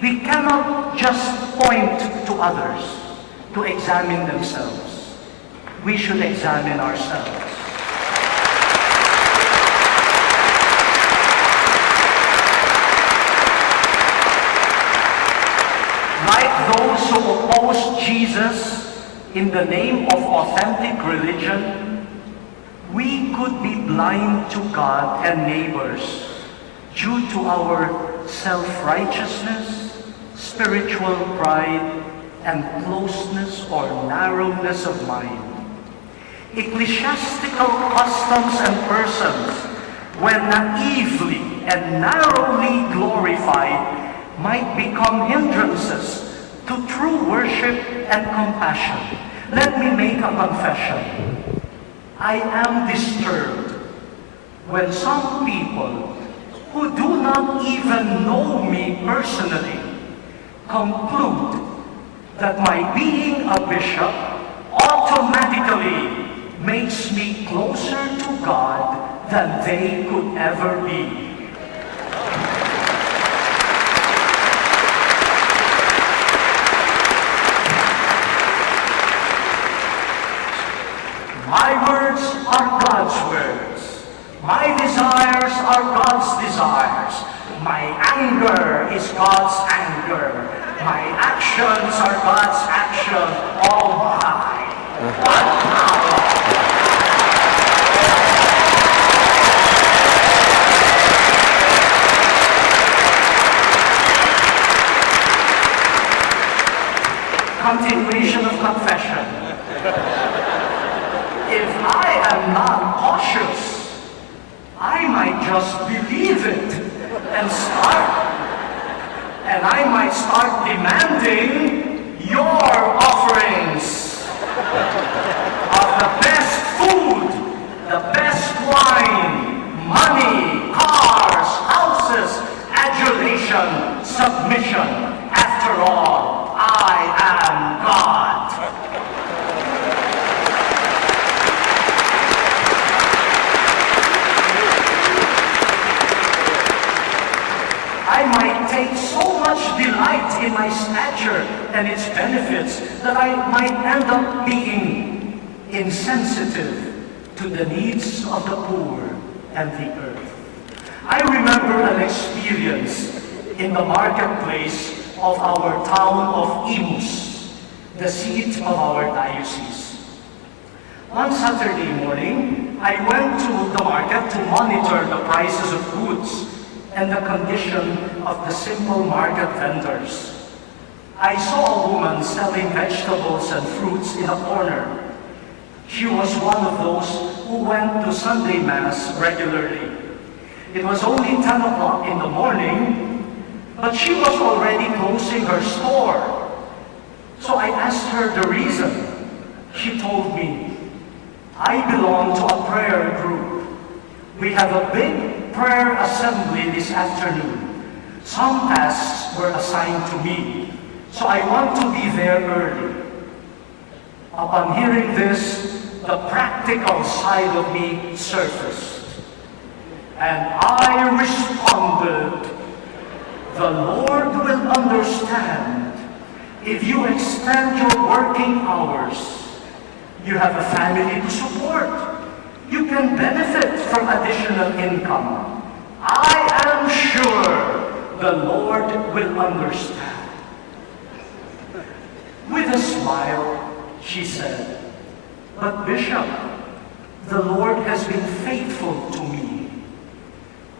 We cannot just point to others to examine themselves. We should examine ourselves. Like those who oppose Jesus in the name of authentic religion, we could be blind to God and neighbors due to our self-righteousness, spiritual pride, and closeness or narrowness of mind. Ecclesiastical customs and persons, when naively and narrowly glorified, might become hindrances to true worship and compassion. Let me make a confession. I am disturbed when some people who do not even know me personally conclude that my being a bishop automatically makes me closer to God than they could ever be. My words are God's words. My desires are God's desires. My anger is God's anger. My actions are God's actions. Oh my! What power! Continuation of confession. If I am not cautious, I might just believe it and I might start demanding your offerings of the best food, the best wine, money, cars, houses, adulation, submission. After all, I am God. I might take so much delight in my stature and its benefits that I might end up being insensitive to the needs of the poor and the earth. I remember an experience in the marketplace of our town of Imus, the seat of our diocese. One Saturday morning, I went to the market to monitor the prices of goods and the condition of the simple market vendors. I saw a woman selling vegetables and fruits in a corner. She was one of those who went to Sunday Mass regularly. It was only 10 o'clock in the morning, but she was already closing her store. So I asked her the reason. She told me, I belong to a prayer group. We have a big prayer assembly this afternoon. Some tasks were assigned to me, so I want to be there early. Upon hearing this, the practical side of me surfaced. And I responded, the Lord will understand if you extend your working hours. You have a family to support. You can benefit from additional income. I am sure the Lord will understand. With a smile, she said, but Bishop, the Lord has been faithful to me.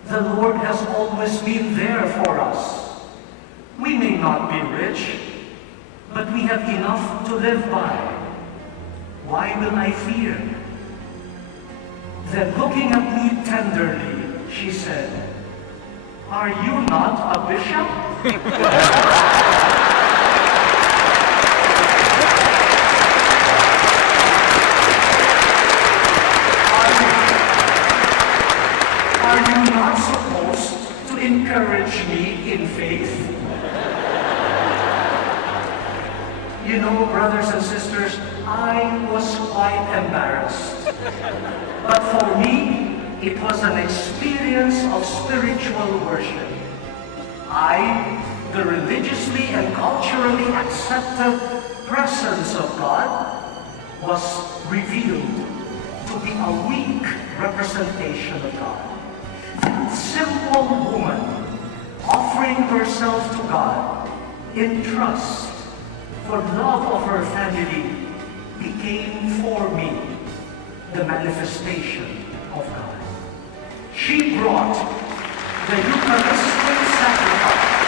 The Lord has always been there for us. We may not be rich, but we have enough to live by. Why will I fear? Then looking at me tenderly, she said, are you not a bishop? Are you not supposed to encourage me in faith? You know, brothers and sisters, I was quite embarrassed. But for me, it was an experience of spiritual worship. I, the religiously and culturally accepted presence of God was revealed to be a weak representation of God. That simple woman offering herself to God in trust for love of her family became for me the manifestation of God. She brought the Eucharistic sacrifice.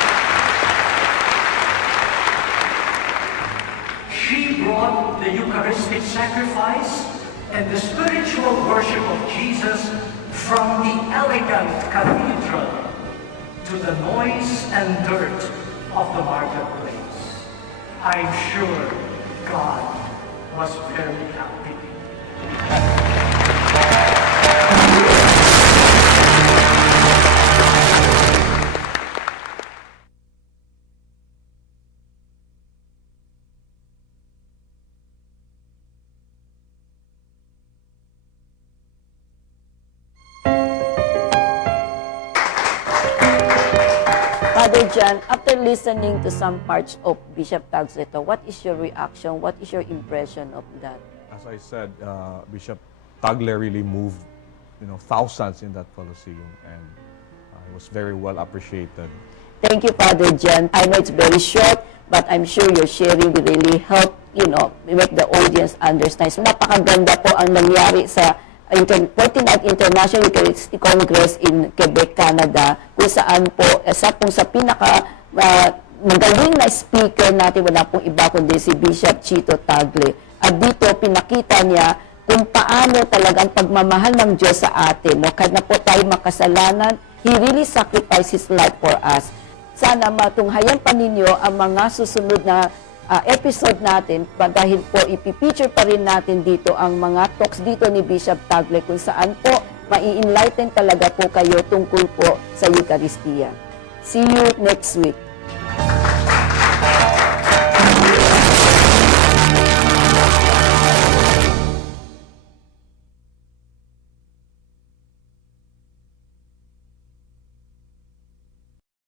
She brought the Eucharistic sacrifice and the spiritual worship of Jesus from the elegant cathedral to the noise and dirt of the marketplace. I'm sure God was very happy. Father John, after listening to some parts of Bishop Tag's letter, what is your reaction? What is your impression of that? As I said, Bishop Tagle really moved, thousands in that Colosseum, and it was very well appreciated. Thank you, Father John. I know it's very short, but I'm sure your sharing will really help, make the audience understand. So, napakaganda po ang nangyari sa 49th International Eucharistic Congress in Quebec, Canada, kung saan po, sa pinaka magaling na speaker natin, wala pong iba kundi si Bishop Chito Tagle. At dito, pinakita niya kung paano talagang pagmamahal ng Diyos sa atin. No? Kahit na po tayo makasalanan, He really sacrificed His life for us. Sana matunghayan pa ninyo ang mga susunod na episode natin, dahil po ipipicture pa rin natin dito ang mga talks dito ni Bishop Tagle kung saan po mai-enlighten talaga po kayo tungkol po sa Eucharistia. See you next week.